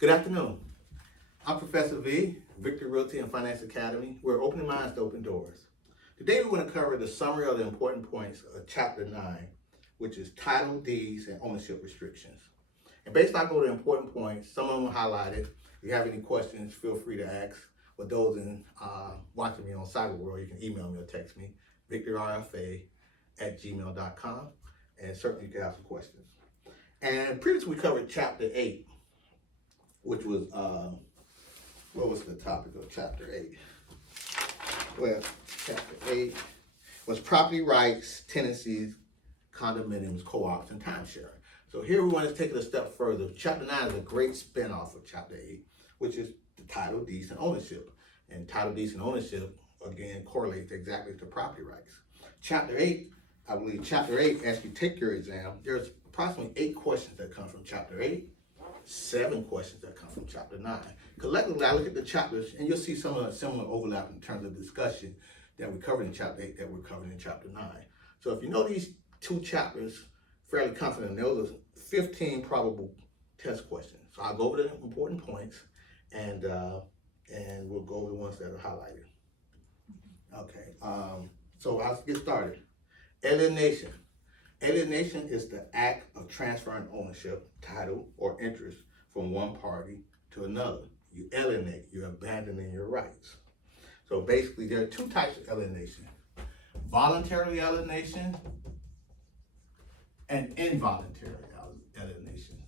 Good afternoon. I'm Professor V, Victory Realty and Finance Academy. We're opening minds to open doors. Today we're going to cover the summary of the important points of Chapter 9, which is title, deeds, and ownership restrictions. And based off of the important points, some of them are highlighted. If you have any questions, feel free to ask. For those watching me on Cyber World, you can email me or text me, victorrfa@gmail.com, and certainly you can ask some questions. And previously we covered Chapter 8, which was, what was the topic of Chapter 8? Well, Chapter 8 was property rights, tenancies, condominiums, co-ops, and timeshare. So here we want to take it a step further. Chapter 9 is a great spin-off of Chapter 8, which is the title, deeds, and ownership. And title, deeds, and ownership, again, correlates exactly to property rights. Chapter 8, I believe Chapter 8, as you take your exam, there's approximately 8 questions that come from Chapter 8, 7 questions that come from Chapter 9. Collectively, I look at the chapters, and you'll see some of the similar overlap in terms of discussion that we covered in Chapter 8 that we're covering in Chapter 9. So if you know these 2 chapters fairly confident, those are 15 probable test questions. So I'll go over the important points, and we'll go over the ones that are highlighted. Okay, so let's get started. Alienation. Alienation is the act of transferring ownership, title, or interest from one party to another. You alienate, you're abandoning your rights. So basically, there are 2 types of alienation: voluntary alienation and involuntary alienation.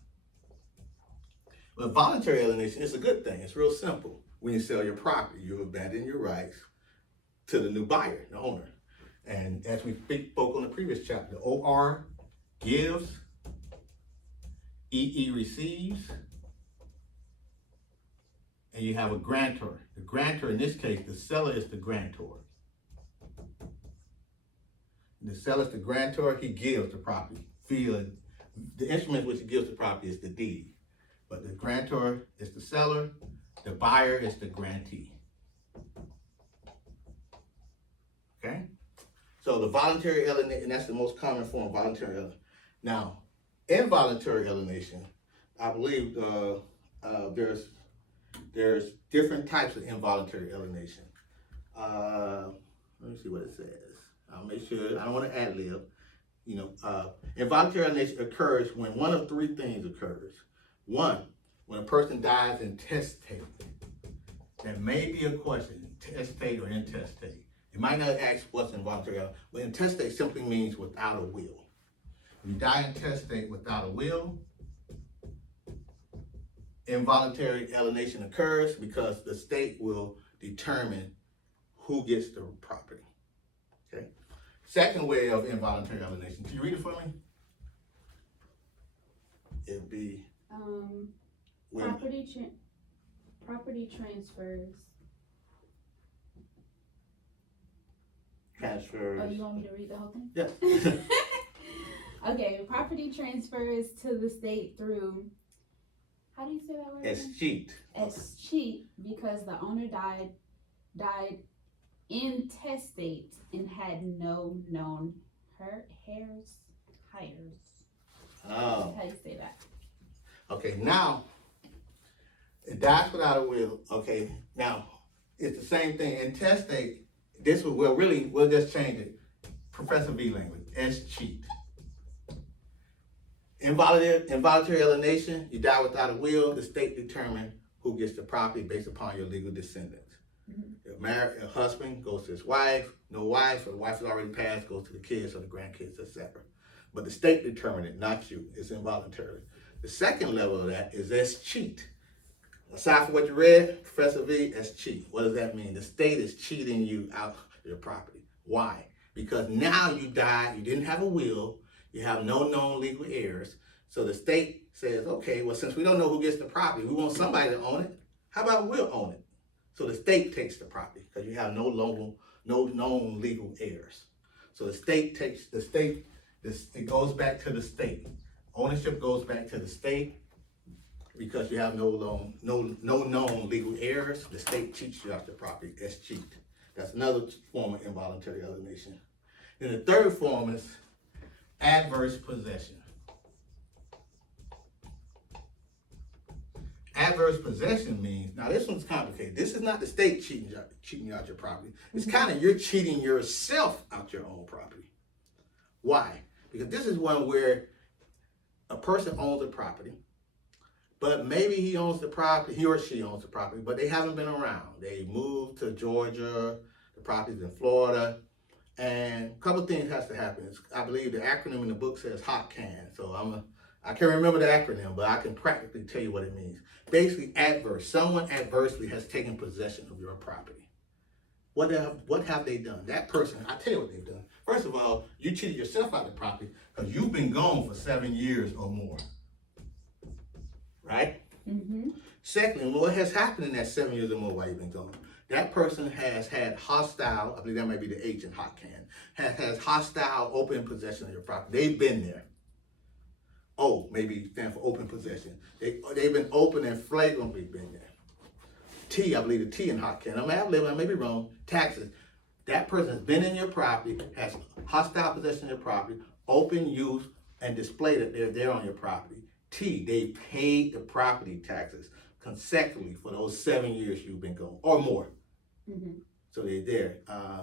But voluntary alienation is a good thing. It's real simple. When you sell your property, you abandon your rights to the new buyer, the owner. And as we spoke on the previous chapter, OR gives, EE receives, and you have a grantor. The grantor, in this case, the seller is the grantor. The seller is the grantor, he gives the property. The instrument which he gives the property is the deed. But the grantor is the seller, the buyer is the grantee. Okay? So the voluntary alienation, and that's the most common form of voluntary alienation. Now, involuntary alienation, I believe there's different types of involuntary alienation. Let me see what it says. I'll make sure, I don't want to ad-lib. Involuntary alienation occurs when one of 3 things occurs. 1, when a person dies intestate. That may be a question, testate or intestate. You might not ask what's involuntary alienation. Well, intestate simply means without a will. When you die intestate without a will, involuntary alienation occurs because the state will determine who gets the property. Okay. Second way of involuntary alienation. Can you read it for me? It'd be property transfers. Transfers. Oh, you want me to read the whole thing? Yes. Okay, property transfers to the state through, how do you say that word? Escheat. Escheat, because the owner died intestate and had no known heirs. Oh. How do you say that? Okay, now, it dies without a will. Okay, now, it's the same thing. Intestate, we'll just change it. Professor V language, escheat. Involuntary alienation, you die without a will, the state determines who gets the property based upon your legal descendants. Mm-hmm. A husband goes to his wife, no wife, or the wife has already passed, goes to the kids or the grandkids, etc. But the state determined it, not you. It's involuntary. The second level of that is escheat. Aside from what you read, Professor V, escheat. What does that mean? The state is cheating you out of your property. Why? Because now you died, you didn't have a will, you have no known legal heirs. So the state says, okay, well, since we don't know who gets the property, we want somebody to own it. How about we'll own it? So the state takes the property because you have no known legal heirs. So the state takes it goes back to the state. Ownership goes back to the state because you have no known legal heirs. The state cheats you out the property. That's cheat. That's another form of involuntary alienation. Then the third form is adverse possession. adverse possession means, now this one's complicated. This is not the state cheating you out your property. It's kind of you're cheating yourself out your own property. Why? Because this is one where a person owns a property, but maybe he or she owns the property, but they haven't been around. They moved to Georgia, the property's in Florida, and a couple things has to happen. I believe the acronym in the book says hot can, so I can't remember the acronym, but I can practically tell you what it means. Basically, adverse. Someone adversely has taken possession of your property. What have they done? That person, I tell you what they've done. First of all, you cheated yourself out of the property because you've been gone for 7 years or more. Right? Mm-hmm. Secondly, what has happened in that 7 years or more while you've been gone? That person has had hostile, I believe that might be the H in hot can, has hostile open possession of your property. They've been there. O, maybe stand for open possession. They've been open and flagrantly been there. T, I believe the T in hot can. I may be wrong. Taxes. That person has been in your property, has hostile possession of your property, open use, and display that they're there on your property. T, they paid the property taxes consecutively for those 7 years you've been gone or more. Mm-hmm. So they're there.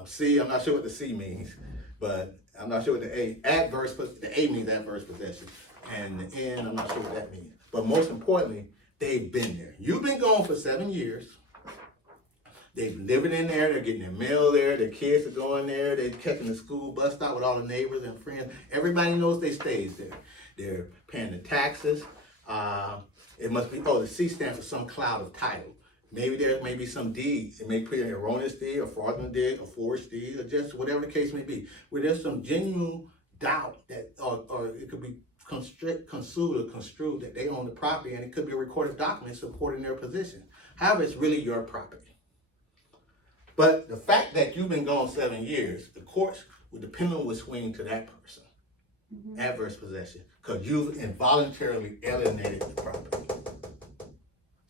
C, I'm not sure what the C means, but I'm not sure what the A. The A means adverse possession. And the N, I'm not sure what that means. But most importantly, they've been there. You've been gone for 7 years. They've living in there. They're getting their mail there. Their kids are going there. They're catching the school bus stop with all the neighbors and friends. Everybody knows they stays there. They're paying the taxes. It must be, the C stands for some cloud of title. Maybe there may be some deed. It may be an erroneous deed, a fraudulent deed, a forged deed, or just whatever the case may be. Where there's some genuine doubt that, or it could be construed that they own the property, and it could be a recorded document supporting their position. However, it's really your property. But the fact that you've been gone 7 years, the courts will depend on swing to that person. Mm-hmm. Adverse possession, because you've involuntarily alienated the property.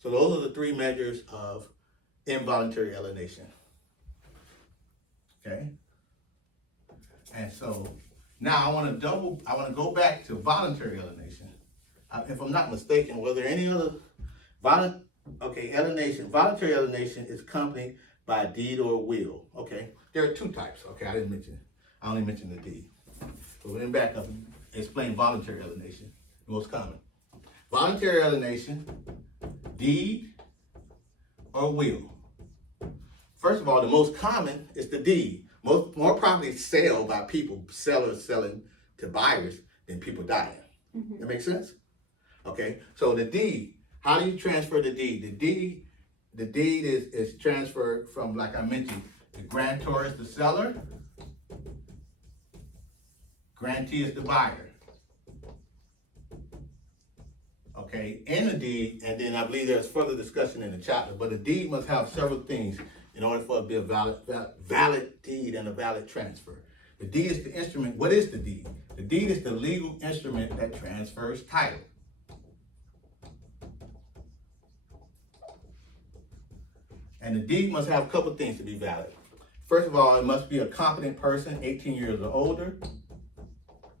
So those are the 3 measures of involuntary alienation. Okay? And so now I want to go back to voluntary alienation. If I'm not mistaken, was there any other alienation? Voluntary alienation is accompanied by a deed or a will. Okay, there are 2 types. Okay, I only mentioned the deed. So we're back up and explain voluntary alienation. The most common. Voluntary alienation, deed or will. First of all, the most common is the deed. More properties sell by people, sellers selling to buyers, than people dying. Mm-hmm. That makes sense? Okay, so the deed, how do you transfer the deed? The deed is transferred from, like I mentioned, the grantor is the seller, grantee is the buyer. Okay, in the deed, and then I believe there's further discussion in the chapter, but the deed must have several things in order for it to be a valid deed and a valid transfer. The deed is the instrument. What is the deed? The deed is the legal instrument that transfers title. And the deed must have a couple things to be valid. First of all, it must be a competent person, 18 years or older,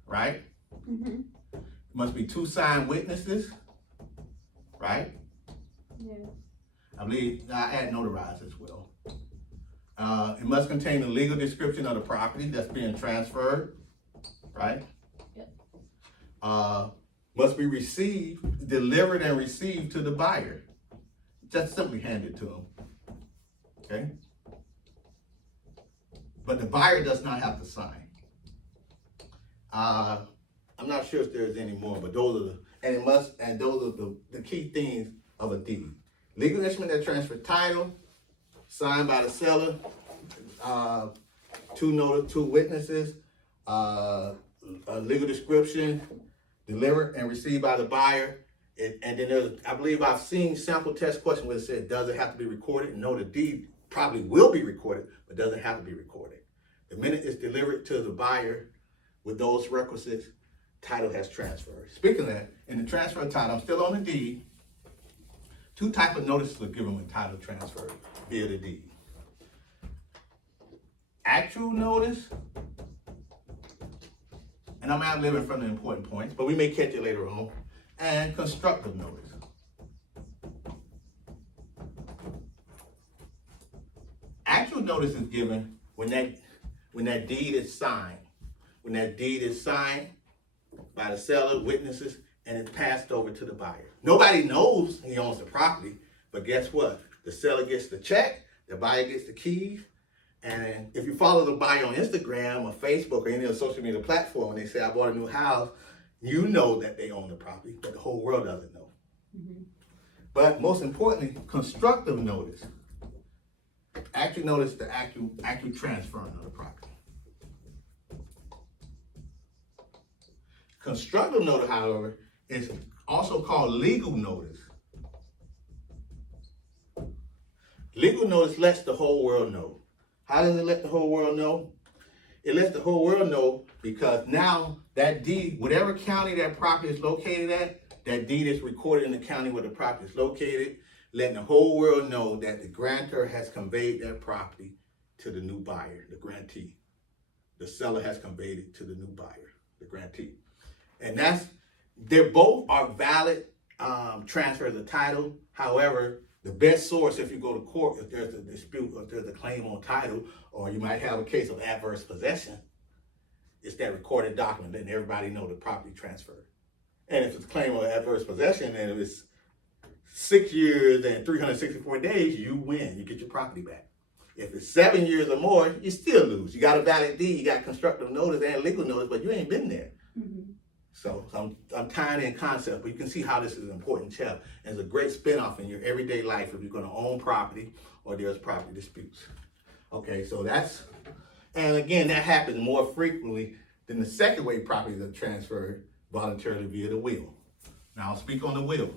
right? Mm-hmm. It must be 2 signed witnesses, right? Yeah. I believe I add notarized as well. It must contain a legal description of the property that's being transferred, right? Yep. Must be delivered and received to the buyer. Just simply handed to him. Okay? But the buyer does not have to sign. I'm not sure if there's any more, but those are the key things of a deed. Legal instrument that transfers title, signed by the seller, 2 witnesses, a legal description, delivered and received by the buyer. And then I believe I've seen sample test questions where it said, does it have to be recorded? No, the deed probably will be recorded, but doesn't have to be recorded. The minute it's delivered to the buyer with those requisites, title has transferred. Speaking of that, in the transfer of title, I'm still on the deed. 2 types of notices are given when title transferred via the deed. Actual notice, and I'm ad-libbing from the important points, but we may catch it later on, and constructive notice. notice is given when that deed is signed. When that deed is signed by the seller, witnesses, and it's passed over to the buyer. Nobody knows he owns the property, but guess what? The seller gets the check, the buyer gets the keys, and if you follow the buyer on Instagram or Facebook or any other social media platform, and they say, I bought a new house, you know that they own the property, but the whole world doesn't know. Mm-hmm. But most importantly, constructive notice. Actual notice the actual transferring of the property. Constructive notice, however, is also called legal notice. Legal notice lets the whole world know. How does it let the whole world know? It lets the whole world know because now that deed, whatever county that property is located at, that deed is recorded in the county where the property is located, letting the whole world know that the grantor has conveyed that property to the new buyer, the grantee. The seller has conveyed it to the new buyer, the grantee. And they both are valid transfers of title. However, the best source, if you go to court, if there's a dispute, or if there's a claim on title, or you might have a case of adverse possession, it's that recorded document letting everybody know the property transferred. And if it's a claim of adverse possession and it's 6 years and 364 days, you win. You get your property back. If it's 7 years or more, you still lose. You got a valid deed, you got constructive notice and legal notice, but you ain't been there. Mm-hmm. So I'm tying in concept, but you can see how this is an important chapter. And it's a great spinoff in your everyday life if you're going to own property or there's property disputes. Okay, so and again, that happens more frequently than the second way properties are transferred voluntarily via the will. Now I'll speak on the will.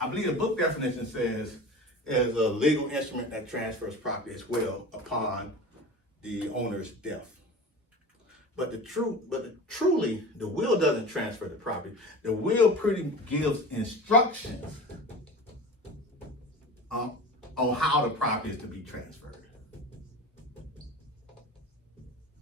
I believe the book definition says is a legal instrument that transfers property as well upon the owner's death. But truly, the will doesn't transfer the property. The will pretty gives instructions on how the property is to be transferred.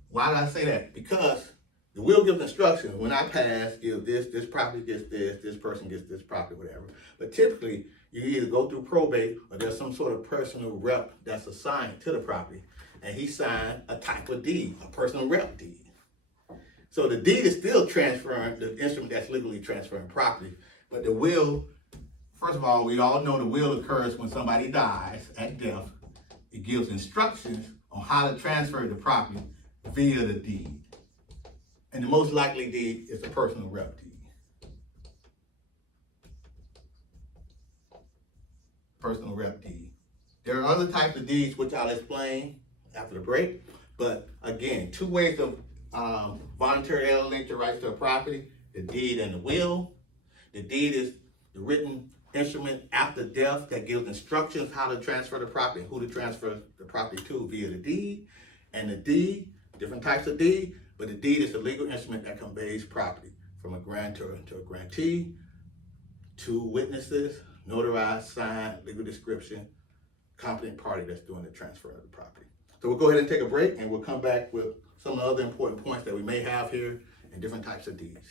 Why did I say that? Because the will gives instructions. When I pass, give this property gets this person gets this property, whatever. But typically, you either go through probate or there's some sort of personal rep that's assigned to the property. And he signed a type of deed, a personal rep deed. So the deed is still transferring, the instrument that's legally transferring property. But the will, first of all, we all know the will occurs when somebody dies at death. It gives instructions on how to transfer the property via the deed. And the most likely deed is a personal rep deed. Personal rep deed. There are other types of deeds which I'll explain after the break. But again, two ways of voluntary alienation rights to a property, the deed and the will. The deed is the written instrument after death that gives instructions how to transfer the property and who to transfer the property to via the deed. And the deed, different types of deed, but the deed is the legal instrument that conveys property from a grantor to a grantee, to witnesses, notarized, signed, legal description, competent party that's doing the transfer of the property. So we'll go ahead and take a break and we'll come back with some of the other important points that we may have here and different types of deeds.